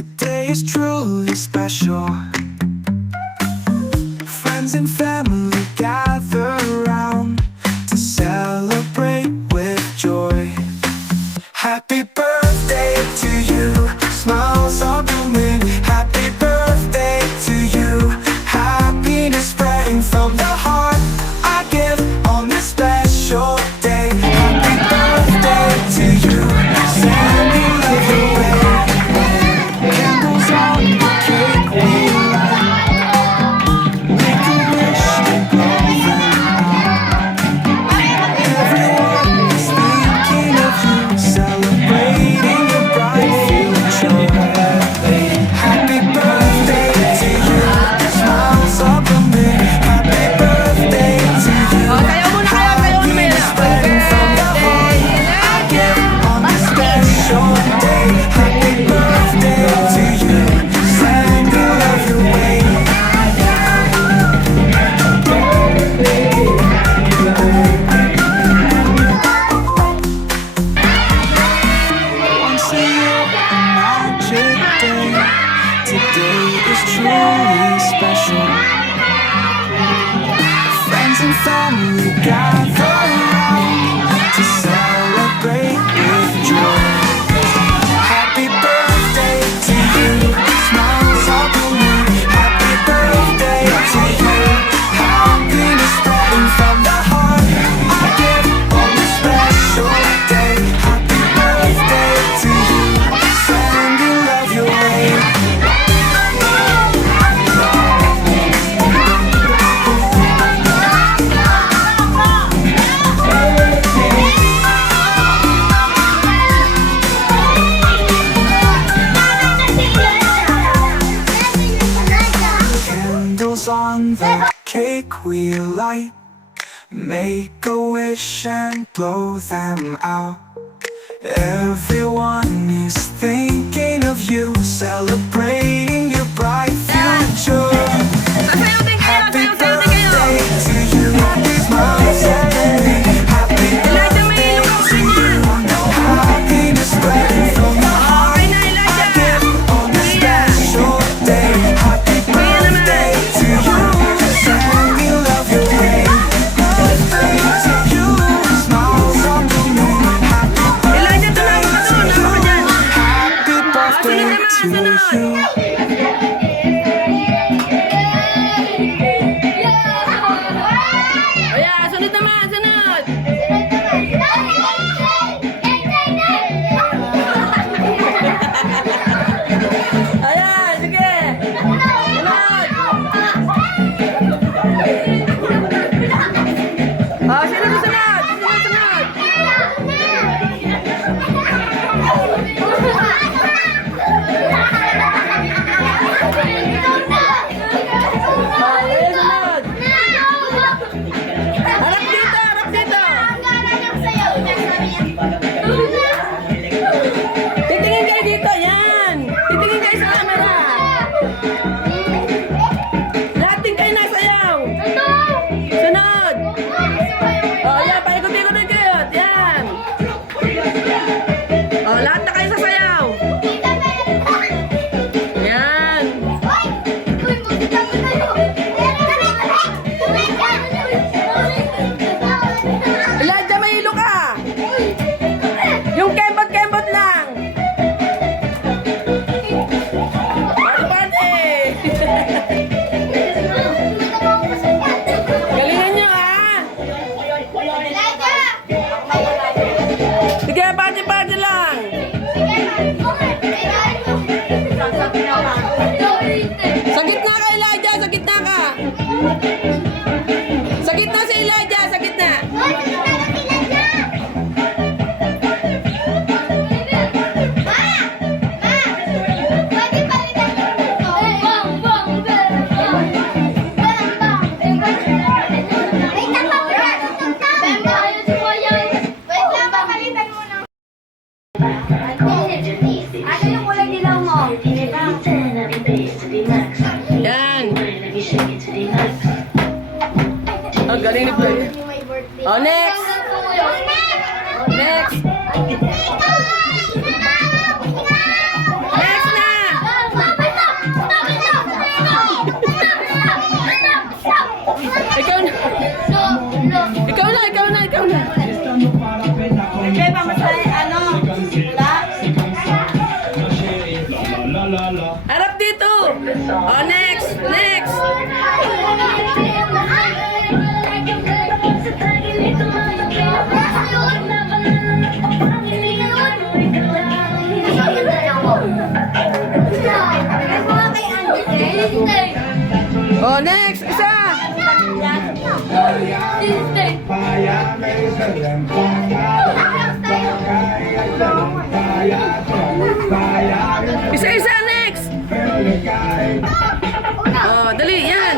Today is truly special. Friends and family gather around to celebrate with joy. Happy birthday to you, smiles are blooming. Happy birthday to you, happiness spreading from the heart. I give on this special day. Happy birthday to you, sending love your way. Candles on the cake we light, make a wish and blow them out. Everyone is thinking of you, celebrating your bright future. Happy birthday to you, smiles are blooming. Happy birthday to you, happiness spreading from the heart. I give on this special day. Happy birthday to you, sending love your way. Once a year, a magic day. Today is truly special. Friends and family gather around to celebrate with joy. Happy birthday to you, smiles are blooming. Happy birthday to you, happiness spreading from the heart. I give on this special day. Happy birthday to you, sending love your way. Candles on the cake we light, make a wish and blow them out. Everyone is thinking of you, celebrating your bright future. Happy birthday to you, smiles every day. Happy birthday to you, happiness spreading from the heart. I give on this special day. Happy birthday to you, sending love your way. Birthday to you, smiles are blooming. Happy birthday to you, happy birthday to you. Ayan, sunod naman, sunod. Ayan, sige. Sunod. Oh, sino susunod? Sino susunod? Oh, sino sunod? Harap dito, harap dito. Titingin kayo dito, yan. Titingin kayo sa camera. Lahat din kayo nasayaw. Sunod. Oh, yan, paikot-ikotin kayo. Yan. Oh, lahat na kayo sasayaw. Yan. Elijah, mahilo ka. Yung kembot-kembot lang. Party-party. Galingan nyo, ha? Sige, party-party lang. Sa gitna ka, Elijah. Sa gitna ka. Sa gitna si Elijah. Sa gitna. Yan. Ang galing ni Play. Oh, next. Next. Next na. Harap dito. Oh, next. Next. Oh, next. Isa. Isa-isa, next. Oh, dali. Yan.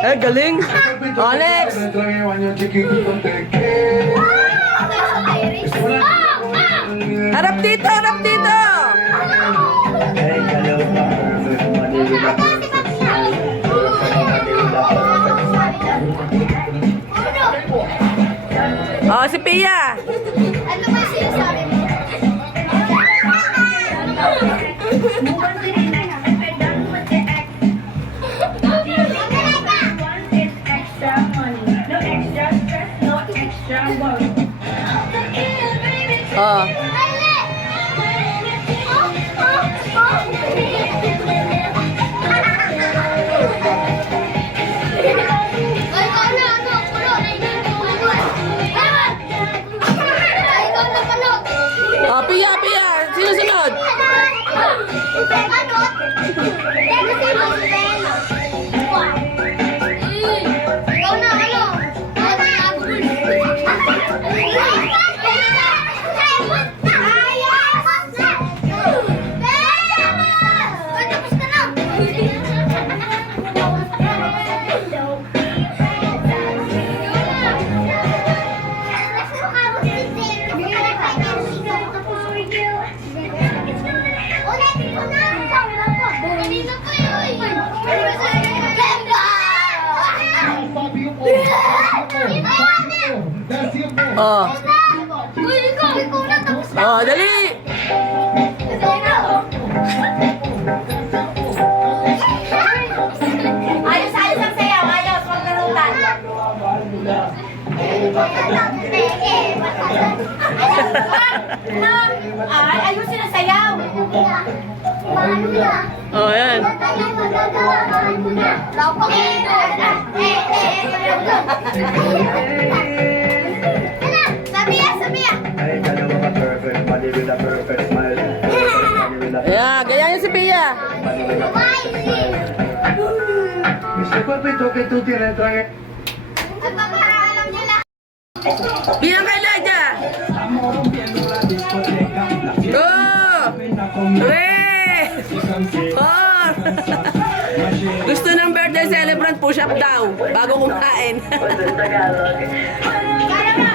Eh, galing. Oh, next. Harap dito, harap dito. Oh, si Pia. Ano ba sinasabi mo? Oh. Oh, Pia, Pia. Sino sunod? Ikaw na, ano? Tapos ka na. Oh. Ikaw na, tapos na. Oh, dali. Ayos, ayos ang sayaw. Ayos, huwag garutan. Ay, ayusin ang sayaw. Oh, yan. Sabi ya, sabi ya. Ayan, ganyan yung si Pia. At papaalam nila. Bilang kay Laja. Go! 3! 4! Gusto ng birthday celebrant, push up daw. Bago kumain.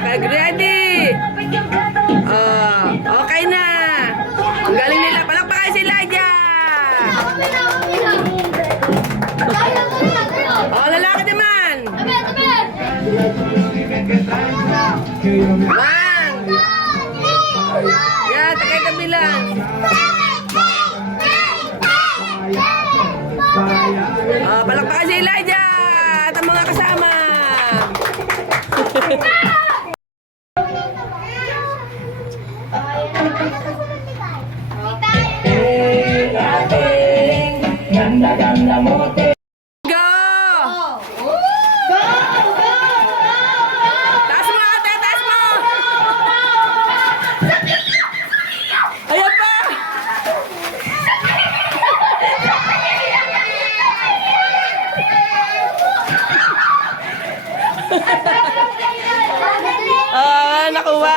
Mag-ready! Okay na. Ang galing nila. Palakpakan si Laja. Oh, lalaki naman. One. Yan, takay kami lang. Palakpakan si Elijah at ang mga kasama. Go! Taas mo ate, taas mo! Ayan pa! Nakuha?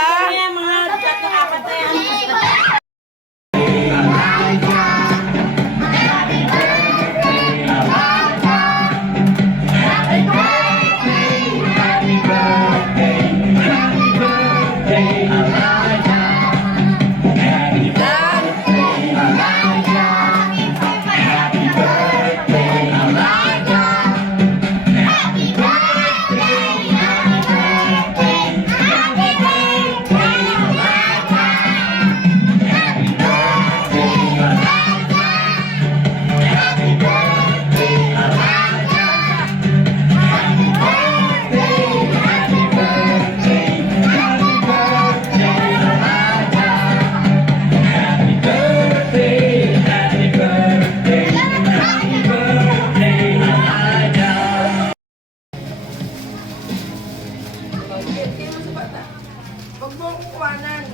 Huwag mo akong kuwanan.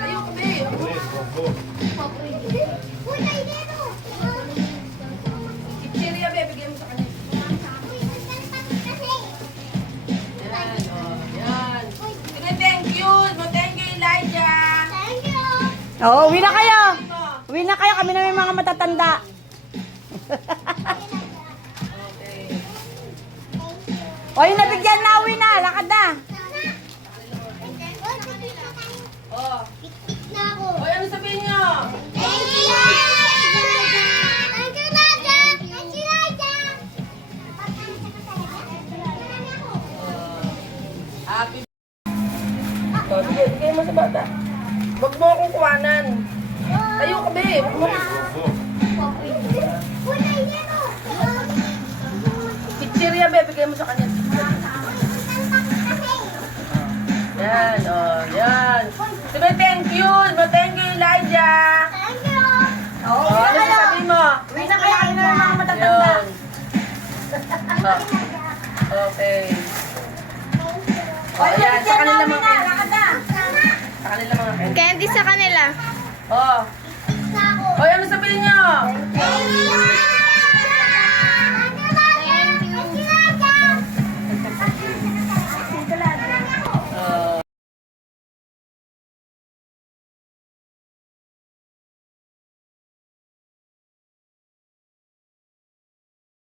Ayoko, be. Chichirya, be. Bigyan mo sa kanya. Yan, oh. Yan. Sige, thank you. Thank you, Elijah. Oo, uwi na kayo. Uwi na kayo. Kami na may mga matatanda. Okay. O, yung nabigyan na, uwi na. Lakad na. Oh. Hoy, ano sabihin niyo? Happy. Oh, sige, bigay mo sa bata. Huwag mo akong kuwanan. Ayoko, be. Huwag mo. Chichirya, be. Bigay mo sa kanya. Yan, oh, yan. Sabi, thank you. Thank you, Elijah. Oo, Oh, ano sasabihin mo? uwi na kayo. Kami na may mga matatanda. Yun. Oh. Okay. O, Oh, yung yan. Sa nabigyan na, kanila uwi mga na. Lakad na. Sa kanila mga Candy sa kanila. Oh,